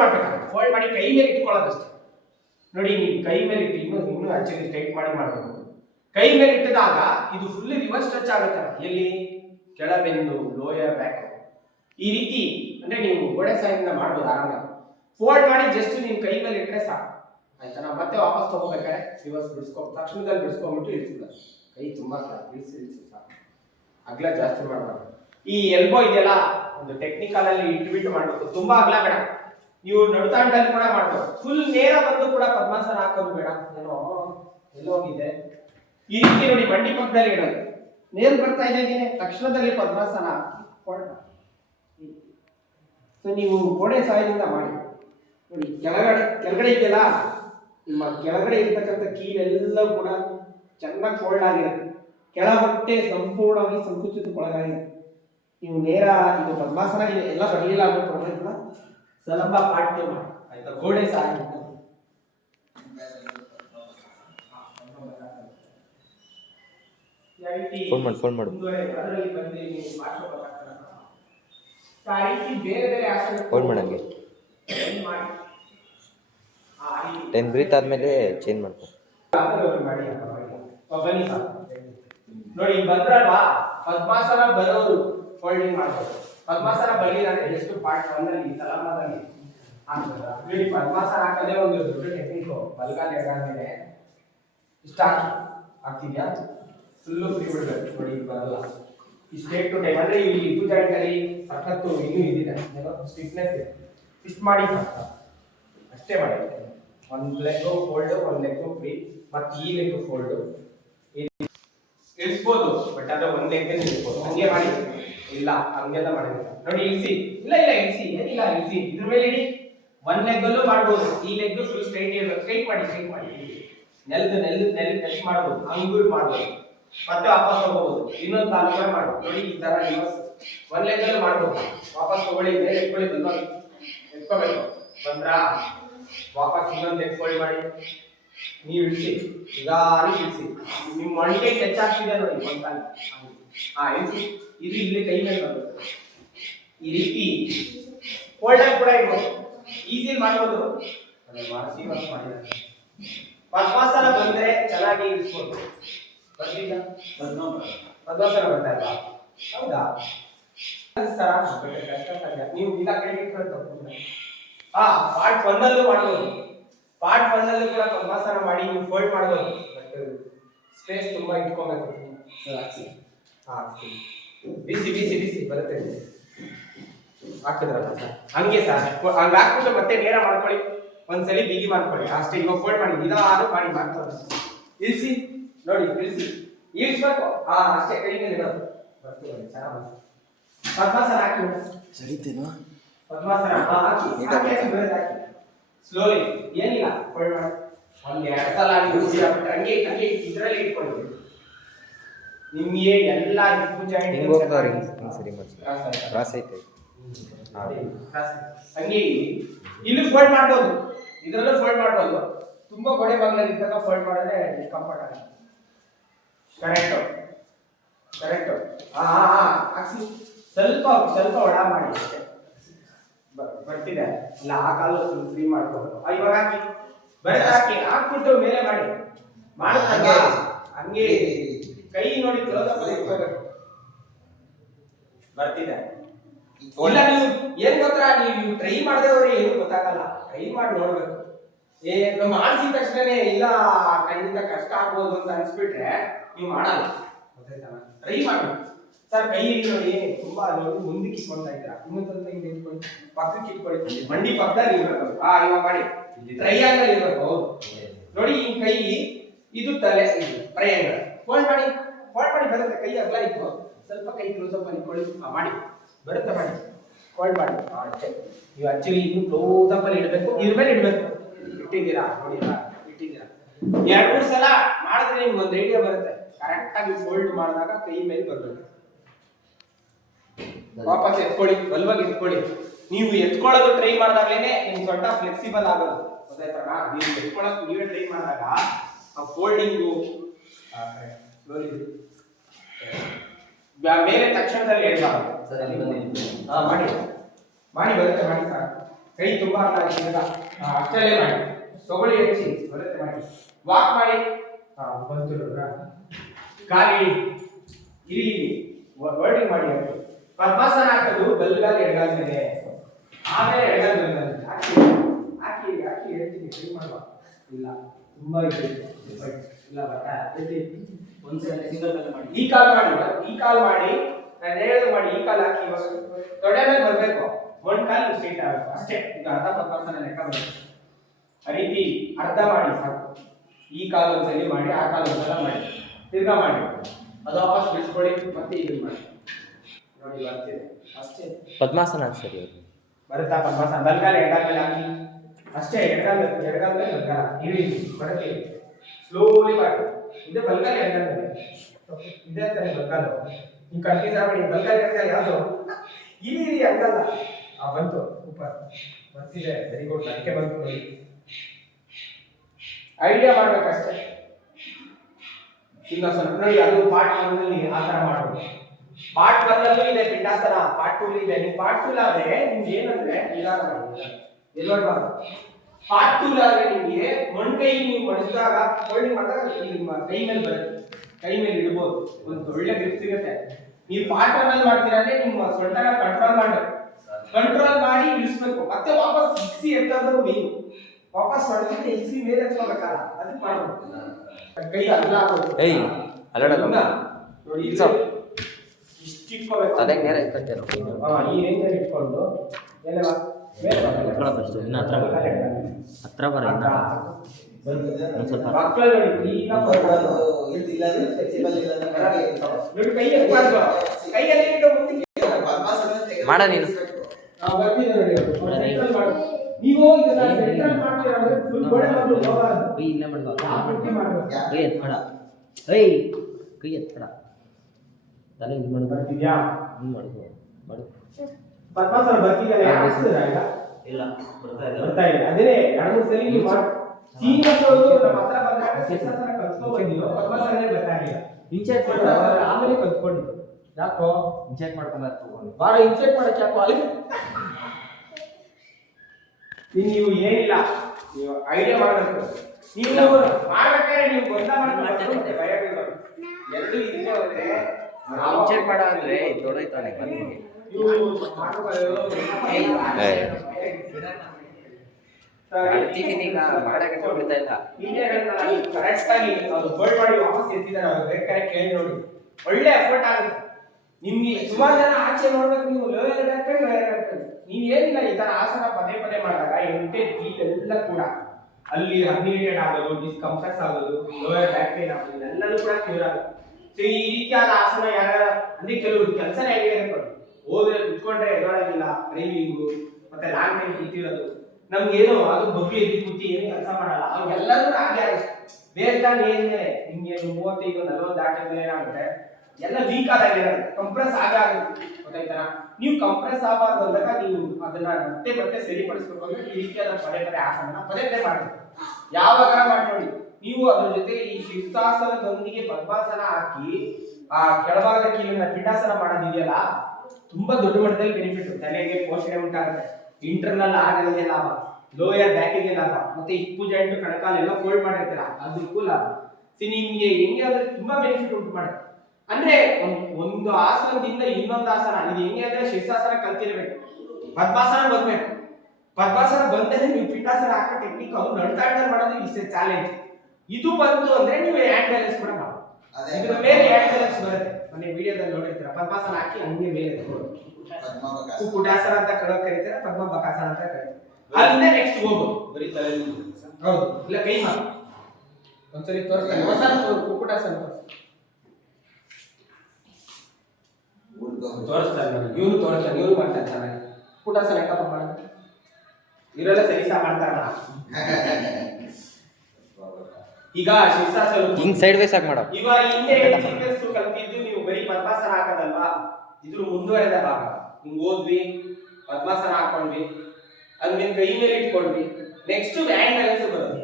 ಮಾಡ್ಬೇಕಾಗುತ್ತೆ. ಫೋಲ್ಡ್ ಮಾಡಿ ಕೈ ಮೇಲೆ ಇಟ್ಕೊಳ್ಳೋದಷ್ಟೇ. ನೋಡಿ ನೀವು ಕೈ ಮೇಲೆ ಇಟ್ಟು ಇನ್ನೂ ಆಕ್ಚುಲಿ ಸ್ಟ್ರೈಟ್ ಮಾಡಬೇಕು. ಕೈ ಮೇಲೆ ಇಟ್ಟಿದಾಗ ಇದು ಫುಲ್ ರಿವರ್ಸ್ ಸ್ಟ್ರೆಚ್ ಆಗುತ್ತೆ. ಎಲ್ಲಿ? ಕೆಳಬೆನ್ನು, ಲೋಯರ್ ಬ್ಯಾಕ್. ಈ ರೀತಿ ಅಂದ್ರೆ ನೀವು ಗೋಡೆ ಸೈಡಿಂದ ಮಾಡ್ಬೋದು ಆರಾಮಾಗಿ. ಫೋಲ್ಡ್ ಮಾಡಿ ಜಸ್ಟ್ ನೀವು ಕೈ ಮೇಲೆ ಇಟ್ಟರೆ ಸಾಕು, ಆಯ್ತಾ? ನಾವು ಮತ್ತೆ ವಾಪಸ್ ತಗೋಬೇಕಾದ್ರೆ ರಿವರ್ಸ್ ಬಿಡಿಸ್ಕೊ, ತಕ್ಷಣದಲ್ಲಿ ಬಿಡಿಸ್ಕೊಂಡ್ಬಿಟ್ಟು ಇಳಿಸ್ಬಿಡೋದು. ಕೈ ತುಂಬಾ ಇಳಿಸಿ ಸಾಕು, ಅಗಲ ಜಾಸ್ತಿ ಮಾಡಬಾರ್ದು. ಈ ಎಲ್ಬೋ ಇದೆಯಲ್ಲ, ಒಂದು ಟೆಕ್ನಿಕಲ್ ಅಲ್ಲಿ ಇಟ್ಬಿಟ್ಟು ಮಾಡಬೇಕು. ತುಂಬಾ ಅಗಲ ಬೇಡ. ನೀವು ನಡುತಾಂಡಲ್ಲಿ ಕೂಡ ಮಾಡ್ಬೋದು. ಫುಲ್ ನೇರ ಬಂದು ಕೂಡ ಪದ್ಮಾಸನ ಹಾಕೋದು ಬೇಡ. ಏನೋ ಎಲ್ಲೋಗಿದೆ ಈ ರೀತಿ ನೋಡಿ, ಮಂಡಿ ಪಕ್ಕದಲ್ಲಿ ಇಡೋದು. ನೇಲ್ ಬರ್ತಾ ಇದೆ ತಕ್ಷಣದಲ್ಲಿ ಪದ್ಮಾಸನ ಹಾಕಿ. ಸೊ ನೀವು ಗೋಡೆ ಸಹಾಯದಿಂದ ಮಾಡಿ ನೋಡಿ. ಕೆಳಗಡೆ ಇದೆಯಲ್ಲ, ನಿಮ್ಮ ಕೆಳಗಡೆ ಇರ್ತಕ್ಕಂಥ ಕೀಲೆಲ್ಲ ಕೂಡ ಚೆನ್ನಾಗಿ ಫೋಲ್ಡ್ ಆಗಿರುತ್ತೆ. ಕೆಳ ಹೊಟ್ಟೆ ಸಂಪೂರ್ಣವಾಗಿ ಸಂಕುಚಿತಗೊಳಗಾಗಿದೆ. ನೀವು ನೇರ ಇದು ಪದ್ಮಾಸನ ಎಲ್ಲ ಬರಲಿಲ್ಲ ಅನ್ನೋ ಪರವಾಗಿಲ್ಲ, ಸಲಂಬ ಪಾಠ್ಯ ಮಾಡಿ, ಆಯ್ತಾ? ಗೋಡೆ ಸಹಾಯದಿಂದ ಫೋನ್ ಮಾಡು. ಫೋನ್ ಮಾಡಂಗೆ 10 ಬ್ರೀತ್ ಆದ್ಮೇಲೆ ಚೇಂಜ್ ಮಾಡ್ಕೊ. ನೋಡಿ ಬಂದ್ರಲ್ವಾ, ಪದ್ಮಾಸನ ಬರೋರು ಫೋಲ್ಡಿಂಗ್ ಮಾಡ್ಬೋದು. ಪದ್ಮಾಸನ ಬರಲಿಲ್ಲ ಅಂದ್ರೆ ಎಷ್ಟು ಪಾರ್ಟ್ 1 ಅಲ್ಲಿ ಸಲಂಬದಲ್ಲಿ ಹಾಕ್ತಾರೆ. ಪದ್ಮಾಸನ ಹಾಕೋದೇ ಒಂದು ದೊಡ್ಡ ಟೆಕ್ನಿಕ್. ಬಲಗಾಲ ಎಡಗಾದ್ಮೇಲೆ ಇಷ್ಟ ಆಗ್ತಿದ್ಯಾ, ಫುಲ್ಲು ಫ್ರೀ ಬಿಡ್ಬೇಕು. ನೋಡಿ ಬರಲ್ಲ, ಇಷ್ಟೇ ಟು ಟೈಮ್ ಅಂದ್ರೆ ಇಲ್ಲಿ ಇದು ಜಾಯಿಂಟ್ ಅಲ್ಲಿ ಸಖತ್ತು ಇನ್ನೂ ಇದಿದೆ, ಸ್ಟಿಫ್ನೆಸ್ ಇದೆ. ಇಷ್ಟು ಮಾಡಿ ಅಷ್ಟೇ ಮಾಡಿ. ಒಂದು ಲೆಗ್ ಫೋಲ್ಡ್, ಒಂದು ಲೆಗ್ ಫ್ರೀ, ಮತ್ತೆ ಈ ಲೆಗ್ ಫೋಲ್ಡ್ ಇಳಿಸ್ಬೋದು. ಬಟ್ ಅದ ಒಂದ್ ಲೆಗ್ ಇಳಿಸ್ಬೋದು. ಹಂಗೆ ಮಾಡಿ, ಇಲ್ಲ ಹಂಗೆಲ್ಲ ಮಾಡಿಲ್ಲ ನೋಡಿ. ಇಳಿಸಿ, ಇಲ್ಲ ಇಳಿಸಿ, ಏನಿಲ್ಲ ಇಳಿಸಿ, ಇದ್ರ ಮೇಲೆ ಇಡಿ. ಒಂದ್ ಲೆಗ್ ಅಲ್ಲೂ ಮಾಡ್ಬೋದು. ಈ ಲೆಗ್ ಫುಲ್ ಸ್ಟ್ರೈಟ್ ಇರಬೇಕು. ಸ್ಟ್ರೈಟ್ ಮಾಡಿ ನೆಲದ ಟಚ್ ಮಾಡ್ಬೋದು. ಹಂಗೂ ಮಾಡ್ಬೋದು, ಮತ್ತೆ ವಾಪಸ್ ತಗೋಬಹುದು. ಇನ್ನೊಂದು ಕಾಲು ಕೂಡ ಮಾಡ್ಬೋದು. ನೋಡಿ ಈ ತರ ರಿವರ್ಸ್ ಒಂದ್ ಲೆಗ್ ಅಲ್ಲಿ ಮಾಡ್ಬೋದು. ವಾಪಸ್ ತಗೊಳ್ಳಿ, ಮೇಲೆ ಎತ್ಕೊಳ್ಳಿ, ಎತ್ಕೋಬೇಕು. ಬಂದ್ರಾ, ವಾಪಸ್ ಇನ್ನೊಂದು ಎತ್ಕೊಳ್ಳಿ ಮಾಡಿ. ನೀವು ಇಳಿಸಿ, ನಿಧಾನ ಇಳಿಸಿ. ನಿಮ್ಮ ಮಂಡಿಗೆ ಟಚ್ ಆಗ್ತಿದೆ ನೋಡಿ ಒಂದ್ ಕಾಲು. ಇಳಿಸಿ. ಇದು ಇಲ್ಲಿ ಕೈ ಮೇಲೆ ಬರುತ್ತೆ. ಈ ರೀತಿ ಫೋಲ್ಡ್ ಆಗಿ ಕೂಡ ಇರ್ಬೋದು, ಈಸಿ ಮಾಡ್ಬೋದು. ಪದ್ಮಾಸನ ಬಂದ್ರೆ ಚೆನ್ನಾಗಿ ಇಳಿಸ್ಬೋದು. ಬರ್ಲಿಲ್ಲ ಪದ್ಮಾಸನ ಬರ್ತಾ ಇಲ್ವಾ? ಹೌದಾ? ನೀವು ಇಲ್ಲ ಕೈ ಪಾರ್ಟ್ 1 ಅಲ್ಲೂ ಮಾಡ್ಬೋದು. ಪಾರ್ಟ್ 1 ಅಲ್ಲೂ ಕೂಡ ಪದ್ಮಾಸನ ಮಾಡಿ ನೀವು ಫೋಲ್ಡ್ ಮಾಡ್ಬೋದು. ಬಟ್ ಸ್ಪೇಸ್ ತುಂಬಾ ಇಟ್ಕೋಬೇಕು. ಬಿಸಿ ಬರುತ್ತೆ. ಹಾಕಿದ್ರಲ್ಲ ಸರ್, ಹಂಗೆ ಸರ್, ಹಂಗ ಹಾಕ್ಬಿಟ್ಟು ಮತ್ತೆ ನೇರ ಮಾಡ್ಕೊಳ್ಳಿ. ಒಂದ್ಸಲಿ ಬಿಗಿ ಮಾಡ್ಕೊಳ್ಳಿ ಅಷ್ಟೇ. ಇವಾಗ ಫೋಲ್ಡ್ ಮಾಡಿ, ನಿಧಾನ ಮಾಡಿ ಮಾಡ್ತಾರೆ. ಇಳಿಸಿ ನೋಡಿ, ಇಳಿಸ್ಬೇಕು. ಅಷ್ಟೇ, ಕೈ ಮೇಲೆ ಇಡೋದು. ಬರ್ತೀವಿ, ಚೆನ್ನಾಗಿ ಪದ್ಮಾಸನ ಹಾಕಿ. ಸರಿತೇನೋ ಪದ್ಮಾಸನ ಹಾಕಿ ಸ್ಲೋಲಿ, ಏನಿಲ್ಲ ಫೋಲ್ಡ್ ಮಾಡಿ. ಒಂದ್ 2 ಸಲ ಹಂಗೆ ಇದ್ರಲ್ಲಿ ಇಟ್ಕೊಳ್ಳಿ. ನಿಮ್ಗೆ ಎಲ್ಲ ಹಿಪ್ಪು ಜಾಯಿಂಟ್ ಹಂಗೆ ಇಲ್ಲಿ ಫೋಲ್ಡ್ ಮಾಡ್ಬೋದು, ಇದ್ರಲ್ಲೂ ಫೋಲ್ಡ್ ಮಾಡ್ಬೋದು. ತುಂಬಾ ಗೋಡೆ ಬಾಗಿಲಲ್ಲಿ ಇದ್ದಾಗ ಫೋಲ್ಡ್ ಮಾಡಿದ್ರೆ ಡಿಸ್ಕಂಫರ್ಟ್ ಆಗುತ್ತೆ. ಕರೆಕ್ಟ್. ಹಾಕ್ಸಿ, ಸ್ವಲ್ಪ ಒಡ ಮಾಡಿ ಅಷ್ಟೇ. ಬರ್ತಿದೆ ಇಲ್ಲ, ಆ ಕಾಲು ಫ್ರೀ ಮಾಡ್ಬೋದು. ಇವಾಗ ಹಾಕಿ, ಬರುತ್ತೆ. ಹಾಕ್ಬಿಟ್ಟು ಮೇಲೆ ಮಾಡಿ. ಹಂಗೆ ಕೈ ನೋಡಿ ಕ್ಲೋಸ್ ಅಪ್ ಇಟ್ಕೋಬೇಕು. ಬರ್ತಿದೆ ಇಲ್ಲ, ನೀವು ಏನ್ ಗೊತ್ತಾ, ನೀವು ಟ್ರೈ ಮಾಡದವ್ರಿಗೆ ಏನು ಗೊತ್ತಾಗಲ್ಲ. ಟ್ರೈ ಮಾಡಿ ನೋಡ್ಬೇಕು. ಮಾಡಿಸಿದ ತಕ್ಷಣನೇ ಇಲ್ಲ ಖಂಡಿತ ಕಷ್ಟ ಆಗ್ಬೋದು ಅಂತ ಅನ್ಸ್ಬಿಟ್ರೆ ನೀವು ಮಾಡಲ್ಲ. ಟ್ರೈ ಮಾಡ್ಬೇಕು ಸರ್. ಕೈ ನೋಡಿ ತುಂಬಾ ಮುಂದಕ್ಕೆ ಇಟ್ಕೊಳ್ತಾ ಇದ್ದೀರಾ, ಇನ್ನೊಂದ್ ಸ್ವಲ್ಪ ಹಿಂಗೆ ಇಟ್ಕೊಳ್ಳಿ, ಪಕ್ಕಕ್ಕೆ ಇಟ್ಕೊಳ್ಳಿ. ಮಂಡಿ ಪಕ್ಕದಲ್ಲಿ ಇರ್ಬೇಕು. ಇವಾಗ ಮಾಡಿ, ಟ್ರೈ ಆಗಲ್ಲಿ ಇರ್ಬೇಕು. ಹೌದು ನೋಡಿ, ಈ ಕೈ ಇದು ತಲೆ, ಟ್ರಯಾಂಗಲ್. ಫೋಲ್ಡ್ ಮಾಡಿ ಬರುತ್ತೆ. ಕೈ ಅಗಲ ಇತ್ತು, ಸ್ವಲ್ಪ ಕೈ ಕ್ಲೋಸ್ ಅಪ್ ಇಟ್ಕೊಳ್ಳಿ. ಮಾಡಿ ಬರುತ್ತೆ, ಮಾಡಿ ಫೋಲ್ಡ್ ಮಾಡಿ ಅಷ್ಟೇ. ನೀವು ಆಕ್ಚುಲಿ ಇನ್ನು ಕ್ಲೋಸ್ ಅಪ್ ಅಲ್ಲಿ ಇಡಬೇಕು. ಇದ್ರ ಮೇಲೆ ಇಡಬೇಕು. ಇಟ್ಟಿದ್ದೀರಾ ನೋಡಿ, ಇಟ್ಟಿದ್ದೀರಾ. 2-3 ಸಲ ಮಾಡಿದ್ರೆ ನಿಮ್ಗೆ ಒಂದು ಐಡಿಯಾ ಬರುತ್ತೆ. ಕರೆಕ್ಟ್ ಆಗಿ ಫೋಲ್ಡ್ ಮಾಡಿದಾಗ ಕೈ ಮೇಲೆ ಬರಬೇಕು. ವಾಪಸ್ ಎತ್ಕೊಳ್ಳಿ, ಬಲವಾಗಿ ಎತ್ಕೊಳ್ಳಿ. ನೀವು ಎತ್ಕೊಳ್ಳೋದು ಟ್ರೈ ಮಾಡಿದಾಗಲೇ ನಿಮ್ ಸೊಂಟ ಫ್ಲೆಕ್ಸಿಬಲ್ ಆಗೋದು. ಗೊತ್ತಾಯ್ತಾ? ನೀವು ಎತ್ಕೊಳ್ಳೋದು ನೀವೇ ಟ್ರೈ ಮಾಡಿದಾಗ ಆ ಫೋಲ್ಡಿಂಗು ಮೇಲೆ ತಕ್ಷಣದಲ್ಲಿ ಹೇಳ್ಬಾರ್ದು. ಮಾಡಿ ಬರುತ್ತೆ, ಮಾಡಿ ಸರ್. ಕೈ ತುಂಬಾ ಅಷ್ಟಲ್ಲೇ ಮಾಡಿ. ತಗೊಳ್ಳಿ ಹೆಚ್ಚಿ ಬರುತ್ತೆ ಮಾಡಿ. ವಾಕ್ ಮಾಡಿ. ಬಂತು ನೋಡ್ರಾ? ಗಾಳಿ ಇಲ್ಲಿ ವರ್ಡಿಂಗ್ ಮಾಡಿ. ಪದ್ಮಾಸನ ಹಾಕೋದು ಬಲಗಾಲ ಎಡಗಾಲ ಮೇಲೆ, ಆಮೇಲೆ ಎಡಗಾಲ ಬಲಗಾಲ ಹಾಕಿ ಹಾಕಿ ಹಾಕಿ ಹೇಳ್ತೀನಿ. ಟ್ರೈ ಮಾಡುವ. ಇಲ್ಲ ತುಂಬಾ ಇದೆ. ಇಲ್ಲ ಬಟ್ಟ ಒಂದ್ಸಲ ಸಿಂಗಲ್ ಕಾಲ್ ಮಾಡಿ. ಈ ಕಾಲ್ ಮಾಡಿ, ಈ ಕಾಲ್ ಮಾಡಿ, ನಾನು ಹೇಳೋದು ಮಾಡಿ. ಈ ಕಾಲ್ ಹಾಕಿ ಇವಾಗ ತೊಡೆ ಮೇಲೆ ಬರಬೇಕು. ಒಂದು ಕಾಲು ಸ್ಟ್ರೈಟ್ ಆಗಬೇಕು ಅಷ್ಟೇ. ಈಗ ಅರ್ಧ ಪದ್ಮಾಸನ ಲೆಕ್ಕ ಬರುತ್ತೆ. ಆ ರೀತಿ ಅರ್ಧ ಮಾಡಿ ಸಾಕು. ಈ ಕಾಲು ಒಂದ್ಸಲಿ ಮಾಡಿ, ಆ ಕಾಲು ಒಂದ್ಸಲ ಮಾಡಿ, ತಿರ್ಗಾ ಮಾಡಿ, ಅದು ವಾಪಸ್ ಬಿಡಿಸ್ಕೊಳ್ಳಿ, ಮತ್ತೆ ಇದನ್ನ ಮಾಡಿ. ನೋಡಿ ಬರ್ತಿದೆ ಅಷ್ಟೇ. ಪದ್ಮಾಸನ ಸರಿ ಬರುತ್ತಾ? ಪದ್ಮಾಸನ ಬಲಗಾಲ ಎಡಗಾಲ ಮೇಲೆ ಹಾಕಿ ಅಷ್ಟೇ. ಎಡಗಾಲ ಮೇಲೆ ಬಲಗಾಲ ಈ ರೀತಿ ಬರುತ್ತೆ. ಸ್ಲೋಲಿ ಮಾಡಿ. ಇದು ಬಲಗಾಲ ಎಡಗಾಲ ಮೇಲೆ ಇದೇ ತಾನೆ ಬಲಗಾಲ. ನೀವು ಕನ್ಫ್ಯೂಸ್ ಆಗಬೇಡಿ. ಬಲಗಾಲ ಎಡಗಾಲ ಯಾವುದು? ಇಲ್ಲಿ ಹಂಗಲ್ಲ. ಬಂತು ಸೂಪರ್ ಬರ್ತಿದೆ. Very good. ಅದಕ್ಕೆ ಬಂತು ನೋಡಿ. ಐಡಿಯಾ ಮಾಡ್ಬೇಕಷ್ಟೇ. ಈಗ ಸ್ವಲ್ಪ ನೋಡಿ, ಅದು ಪಾರ್ಟ್ 1 ನಲ್ಲಿ ಆ ತರ ಮಾಡೋದು. ಪಾರ್ಟ್ 1 ನಲ್ಲೂ ಇದೆ ಪಿಂಡಾಸನ, ಪಾರ್ಟ್ 2 ಇದೆ. ನೀವು ಪಾರ್ಟ್ 2 ಆದ್ರೆ ನಿಮ್ಗೆ ಏನಂದ್ರೆ ಎಲ್ಲೋಡ್ಬಾರ್ದು. ಪಾರ್ಟ್ 2 ಆದ್ರೆ ನಿಮ್ಗೆ ಮೊಣಕೈ ನೀವು ಮಡಿಸಿದಾಗ ಹೋಲ್ಡಿಂಗ್ ಮಾಡಿದಾಗ ನಿಮ್ಮ ಕೈ ಮೇಲೆ ಬರುತ್ತೆ. ಕೈ ಮೇಲೆ ಇಡಬಹುದು. ಒಂದು ಒಳ್ಳೆ ಗ್ರಿಪ್ ಸಿಗುತ್ತೆ. ನೀವು ಪಾರ್ಟ್ 1 ಅಲ್ಲಿ ಮಾಡ್ತೀರಾ ಅಂದ್ರೆ ನಿಮ್ಮ ಸೊಂಟನ ಕಂಟ್ರೋಲ್ ಮಾಡಬೇಕು. ಕಂಟ್ರೋಲ್ ಮಾಡಿ ಇಳಿಸ್ಬೇಕು. ಮತ್ತೆ ವಾಪಸ್ ಇಕ್ಸಿ ಎತ್ತೋದು ಮೇನ್. ವಾಪಸ್ ಸೊಂಟನ ಇಕ್ಸಿ ಮೇಲೆ ಎತ್ಕೋಬೇಕಲ್ಲ, ಅದಕ್ಕೆ ಮಾಡಬೇಕು. ಕೈ ಅಲ್ಲ ಏಯ್ ಅಲ್ಲಡ ನೋಡಿ ಇಷ್ಟು ಇಟ್ಕೋಬೇಕು. ತಲೆ ನೇರ ಇಟ್ಕೊಂತೀರ. ಈ ರೇಂಜಲ್ಲಿ ಇಟ್ಕೊಂಡು ಮೇಲೆ ಫಸ್ಟ್ ಇನ್ನು ಹತ್ರ ಬರ ಸ್ವಲ್ಪ ಮಕ್ಕಳು ನೋಡಿ ಈಗ ನೋಡಿ ಕೈ ಎತ್ಬಾರ್ದು. ಕೈಯಲ್ಲಿ ಇಟ್ಟು ಮುಂದಕ್ಕೆ ಮಾಡ ನೀನು. ನೀವು ಇದನ್ನ ಸೆಂಟ್ರಲ್ ಮಾಡ್ತೀರಾ ಅಂದ್ರೆ ಫುಲ್ ಗೋಡೆ ಬಂದು ಹೋಗಬಾರದು. ಕೈ ಇಲ್ಲೇ ಮಾಡಬಾರ್ದು. ಕೈ ಎತ್ಬೇಡ. ಕೈ ಎತ್ಬೇಡ. ತಲೆ ಇದು ಮಾಡಿ ಬರ್ತಿದ್ಯಾ? ಮಾಡು ಮಾಡು. ಪದ್ಮಾಸನ ಬರ್ತಿದ್ದಾರೆ. ಅನಿಸ್ತಿದ್ರಾ ಈಗ? ಇಲ್ಲ ಬರ್ತಾ ಇದೆ. ಅದೇ 2-3 ಸಲ ನೀವು ಸೀನಿಯರ್ಸವರು ನಮ್ಮ ಹತ್ರ ಬಂದಾಗ ಶಿರ್ಷಾಸನ ಕಲ್ತ್ಕೊಂಡು ಬಂದಿರೋ ಪದ್ಮಾಸನ ಗೊತ್ತಾಗಿಲ್ಲ. ಇನ್ಚೆಕ್ ಮಾಡ್ತಾರೆ ಆಮೇಲೆ ಕಲ್ತ್ಕೊಂಡಿದ್ದು. ಯಾಕೋ ಇನ್ಚೆಕ್ ಮಾಡ್ಕೊಂಡ ಬಾಳ ಇನ್ಚೆಕ್ ಮಾಡಕ್ಕೆ ಯಾಕೋ ಅಲ್ಲಿ ನೀವು ಏನಿಲ್ಲ, ನೀವು ಐಡಿಯಾ ಮಾಡಬೇಕು. ನೀವು ಮಾಡ್ಬೇಕಾದ್ರೆ ನೀವು ಗೊಂದಲ ಮಾಡ್ಕೊಂಡು ಭಯ ಬೀಳೋದು. ಎರಡು ಇಲ್ಲೇ ಹೋದ್ರೆ ಇನ್ಚೆಕ್ ಮಾಡ ಅಂದ್ರೆ ದೊಡ್ಡೈತಾನೆ ಬಂದಿಗೆ. ಕರೆಕ್ಟ್ ಆಗಿ ಹೋಲ್ಡ್ ಮಾಡಿ ವಾಪಸ್ ಎತ್ತಿದ್ದಾರೆ. ಅವ್ರು ಕರೆಕ್ಟ್ ಕೇಳಿ ನೋಡಿ, ಒಳ್ಳೆ ಎಫರ್ಟ್ ಆಗುತ್ತೆ ನಿಮ್ಗೆ. ಸುಮಾರು ಜನ ಆಚೆ ನೋಡ್ಬೇಕು, ನೀವು ಲೋಯರ್ ಬ್ಯಾಕ್ ನೀವು ಏನಿಲ್ಲ ಈ ತರ ಆಸನ ಪದೇ ಪದೇ ಮಾಡಿದಾಗ ಎಂಟೆ ಎಲ್ಲ ಕೂಡ ಅಲ್ಲಿ ಹರ್ನಿಯೇಟೆಡ್ ಆಗೋದು, ಡಿಸ್ಕಂಫರ್ಟ್ಸ್ ಆಗೋದು, ಲೋಯರ್ ಬ್ಯಾಕ್ ಪೇನ್ ಆಗೋದು, ಎಲ್ಲರೂ ಕೂಡ ಕ್ಯೂರ್ ಆಗುತ್ತೆ. ಸೊ ಈ ರೀತಿಯಾದ ಆಸನ ಯಾರ ಅಂದ್ರೆ ಕೆಲವರು ಕೆಲಸನೇ ಹೇಗೆ ಇರ್ಬೋದು, ಹೋದ್ರೆ ಕುತ್ಕೊಂಡ್ರೆ ಎದೊಳಗಿಲ್ಲ, ಡ್ರೈವಿಂಗು ಮತ್ತೆ ಲಾಂಗ್ ಟೈಮ್ ಕೂತಿರೋದು, ನಮ್ಗೇನು ಅದು ಬಗ್ಗೆ ಎದ್ದು ಕೂತಿ ಏನು ಕೆಲಸ ಮಾಡಲ್ಲ, ಅವ್ರಿಗೆಲ್ಲರೂ ಹಾಗೆ ಆಗುತ್ತೆ. ಬೇಸ್ಡ್ ಆನ್ ಏಜ್ ಮೇಲೆ ನಿಮ್ಗೆ 35-40 ದಾಟಿದ ಮೇಲೆ ಏನಾಗುತ್ತೆ, ಎಲ್ಲ ವೀಕ್ ಆದಾಗ ಏನಾಗುತ್ತೆ, ಕಂಪ್ರೆಸ್ ಆಗುತ್ತೆ. ಗೊತ್ತಾಯ್ತಾ? ನೀವು ಕಂಪ್ರೆಸ್ ಆಗಬಾರ್ದು ಅಂದಾಗ ನೀವು ಅದನ್ನ ಮತ್ತೆ ಮತ್ತೆ ಸರಿಪಡಿಸಬೇಕು ಅಂದ್ರೆ ಈ ರೀತಿಯಾದ ಪದೇ ಪದೇ ಆಸನ ಪದೇ ಪದೇ ಮಾಡಬೇಕು. ಯಾವಾಗ ಮಾಡಿ ನೀವು ಅದ್ರ ಜೊತೆ ಈ ಶೀರ್ಷಾಸನದೊಂದಿಗೆ ಪದ್ಮಾಸನ ಹಾಕಿ ಆ ಕೆಳಭಾಗದ ಕೀಲಿನ ಪಿಂಡಾಸನ ಮಾಡೋದಿದೆಯಲ್ಲ, ತುಂಬಾ ದೊಡ್ಡ ಮಟ್ಟದಲ್ಲಿ ಬೆನಿಫಿಟ್. ತಲೆಗೆ ಪೋಷಣೆ ಉಂಟಾಗುತ್ತೆ, ಇಂಟರ್ನಲ್ ಆರ್ಗನ್ಗೆ ಲಾಭ, ಲೋಯರ್ ಬ್ಯಾಕಿಗೆ ಲಾಭ, ಮತ್ತೆ ಹಿಪ್ಪು ಜಾಯಿಂಟ್ ಕಣಕಾಲ ಎಲ್ಲ ಫೋಲ್ಡ್ ಮಾಡಿರ್ತೀರ ಅದಕ್ಕೂ ಲಾಭ. ನಿಮ್ಗೆ ಹೆಂಗೆ ಅಂದ್ರೆ ತುಂಬಾ ಬೆನಿಫಿಟ್ ಉಂಟು ಮಾಡುತ್ತೆ. ಅಂದ್ರೆ ಒಂದು ಆಸನದಿಂದ ಇನ್ನೊಂದು ಆಸನ, ಇದು ಹೆಂಗೆ ಅಂದ್ರೆ ಶೀರ್ಷಾಸನ ಕಲ್ತಿರ್ಬೇಕು, ಪದ್ಮಾಸನ ಬರ್ಬೇಕು. ಪದ್ಮಾಸನ ಬಂದರೆ ನೀವು ಪಿಂಡಾಸನ ಹಾಕೋ ಟೆಕ್ನಿಕ್ ಅದು ನಡ್ತಾ ಮಾಡೋದು ಇಷ್ಟೇ ಚಾಲೆಂಜ್. ಇದು ಬಂತು ಅಂದ್ರೆ ನೀವು ಹ್ಯಾಂಡ್ ಬ್ಯಾಲೆನ್ಸ್ ಕೂಡ ಮಾಡಿ, ಇದ್ರ ಮೇಲೆ ಹ್ಯಾಂಡ್ ಬ್ಯಾಲೆನ್ಸ್ ಬರುತ್ತೆ. ಮೊನ್ನೆ ವಿಡಿಯೋದಲ್ಲಿ ನೋಡಿರ್ತೀರ, ಪದ್ಮಾಸನ ಹಾಕಿ ಹಂಗೆ ಮೇಲೆ ಕುಕುಟಾಸನ ಅಂತ ಕರೀತಾರೆ, ಪದ್ಮ ಬಕಾಸನ ಅಂತ ಕರೀತಾರೆ. ಅಲ್ಲಿಂದ ನೆಕ್ಸ್ಟ್ ಹೋಗು ಬರೀ ತಲೆ. ಹೌದು, ಇಲ್ಲ ಕೈ ಮಾಡಿ ಒಂದ್ಸರಿ ತೋರಿಸ್ತಾರೆ. ಹೊಸ ಕುಕುಟಾಸನ ತೋರಿಸ್ತಾರೆ, ಇವ್ರು ತೋರಿಸ್ತಾರೆ, ಇವ್ರು ಮಾಡ್ತಾರೆ ಚೆನ್ನಾಗಿ. ಕುಕುಟಾಸನ ಯಾಕಪ್ಪ ಮಾಡೋದು, ಇವರೆಲ್ಲ ಸರಿಸಾ ಮಾಡ್ತಾರಲ್ಲ. ಈಗ ಶೀರ್ಷಾಸನ ಹಿಂಗ್ ಸೈಡ್ ವೈಸ್ ಆಗಿ ಮಾಡ. ಇವಾಗ ಹಿಂದೆ ಕಲ್ತಿದ್ದು ನೀವು ಬರೀ ಪದ್ಮಾಸನ ಹಾಕೋದಲ್ವಾ, ಇದ್ರ ಮುಂದುವರೆದ ಭಾಗ. ಹಿಂಗ್ ಹೋದ್ವಿ, ಪದ್ಮಾಸನ ಹಾಕೊಂಡ್ವಿ, ಅದ್ಮೇಲೆ ಕೈ ಮೇಲೆ ಇಟ್ಕೊಂಡ್ವಿ, ನೆಕ್ಸ್ಟ್ ಹ್ಯಾಂಡ್ ಬ್ಯಾಲೆನ್ಸ್ ಬರೋದು.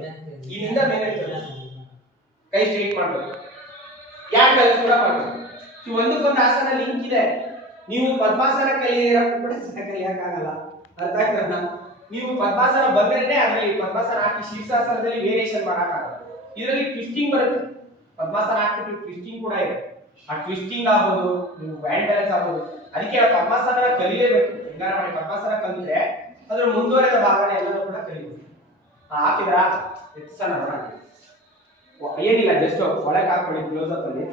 ಇಲ್ಲಿಂದ ಮೇಲೆ ಕೈ ಸ್ಟ್ರೈಟ್ ಮಾಡ್ಬೇಕು, ಹ್ಯಾಂಡ್ ಬ್ಯಾಲೆನ್ಸ್ ಕೂಡ ಮಾಡ್ಬೇಕು. ಈ ಒಂದಕ್ಕೊಂದು ಆಸನ ಲಿಂಕ್ ಇದೆ. ನೀವು ಪದ್ಮಾಸನ ಕಲಿಯೋ ಕೂಡ ಕಲಿಯಕ್ಕಾಗಲ್ಲ, ಅರ್ಥ ಆಗ್ತದ? ನೀವು ಪದ್ಮಾಸನ ಬಂದ್ರೆ ಅದರಲ್ಲಿ ಪದ್ಮಾಸನ ಹಾಕಿ ಶೀರ್ಷಾಸನದಲ್ಲಿ ವೇರಿಯೇಷನ್ ಮಾಡಕ್ಕಾಗಲ್ಲ. ಇದರಲ್ಲಿ ಟ್ವಿಸ್ಟಿಂಗ್ ಬರುತ್ತೆ. ಪದ್ಮಾಸನ ಹಾಕ್ಬಿಟ್ಟು ಟ್ವಿಸ್ಟಿಂಗ್ ಕೂಡ ಇದೆ. ಆ ಟ್ವಿಸ್ಟಿಂಗ್ ಆಗ್ಬೋದು, ನೀವು ಬ್ಯಾಂಡ್ ಬ್ಯಾಲೆನ್ಸ್ ಆಗ್ಬೋದು. ಅದಕ್ಕೆ ಆ ಪದ್ಮಾಸನ ಕಲಿಲೇಬೇಕು. ಹೆಂಗಾರ ಮಾಡಿ ಪದ್ಮಾಸನ ಕಲಿತ್ರೆ ಅದ್ರ ಮುಂದುವರೆದ ಭಾಗನ ಎಲ್ಲರೂ ಕೂಡ ಕಲಿಬೇಕು. ಹಾಕಿದ್ರಾ ಎತ್ಸನ ನೋಡೋಣ. ಏನಿಲ್ಲ, ಜಸ್ಟ್ ಒಳಗೆ ಹಾಕೊಳ್ಳಿ ಕ್ಲೋಸ್ ಅಪ್ ಅಲ್ಲಿ.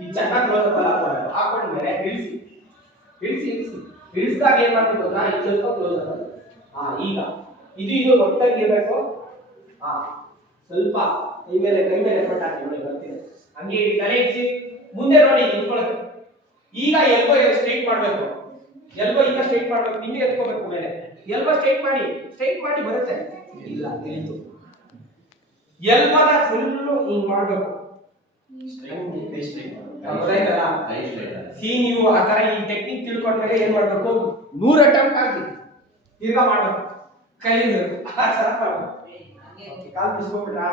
ಈ ಚೆನ್ನಾಗಿ ಕ್ಲೋಸ್ ಅಪ್ ಅಲ್ಲಿ ಹಾಕೊಂಡ್ಮೇಲೆ ಇಳಿಸಿ ಇಳಿಸಿ ಇಳಿಸಿ ಇಳಿಸಿದಾಗ ಏನ್ ಮಾಡ್ಬೇಕು ಗೊತ್ತಾ, ಇದು ಸ್ವಲ್ಪ ಕ್ಲೋಸ್ ಅಪ್. ಈಗ ಇದು ಒಟ್ಟಾಗಿ ಇರಬೇಕು. ಸ್ವಲ್ಪ ಕೈ ಮೇಲೆ ಎಫರ್ಟ್ ಹಾಕಿ ನೋಡಿ, ಬರ್ತೀವಿ. ಹಂಗೆ ತಲೆ ಇರಿಸಿ ಮುಂದೆ ನೋಡಿ ನಿಂತ್ಕೊಳ್ಳೋದು. ಈಗ ಎಲ್ಬೋ ಸ್ಟ್ರೈಟ್ ಮಾಡಬೇಕು. ಎಲ್ಬೋ ಈಗ ಸ್ಟ್ರೈಟ್ ಮಾಡಬೇಕು, ಹಿಂದೆ ಎತ್ಕೋಬೇಕು ಮೇಲೆ. ಎಲ್ಬೋ ಸ್ಟ್ರೈಟ್ ಮಾಡಿ ಬರುತ್ತೆ. ಇಲ್ಲ ತಿಳಿತು. ಎಲ್ಬನ ಫುಲ್ಲು ಹಿಂಗ್ ಮಾಡ್ಬೇಕು. ನೀವು ಆ ತರ ಈ ಟೆಕ್ನಿಕ್ ತಿಳ್ಕೊಂಡ್ಮೇಲೆ ಏನ್ ಮಾಡ್ಬೇಕು, 100 ಅಟೆಂಪ್ಟ್ ಆಗಿ ತಿರ್ಗಾ ಮಾಡ್ಬೇಕು, ಕಲಿಬೇಕು. ಆ ತರ ಮಾಡ್ಬೇಕು. ಕಾಲ್ ಬಿಸ್ಕೊಂಡ್ಬಿಟ್ರಾ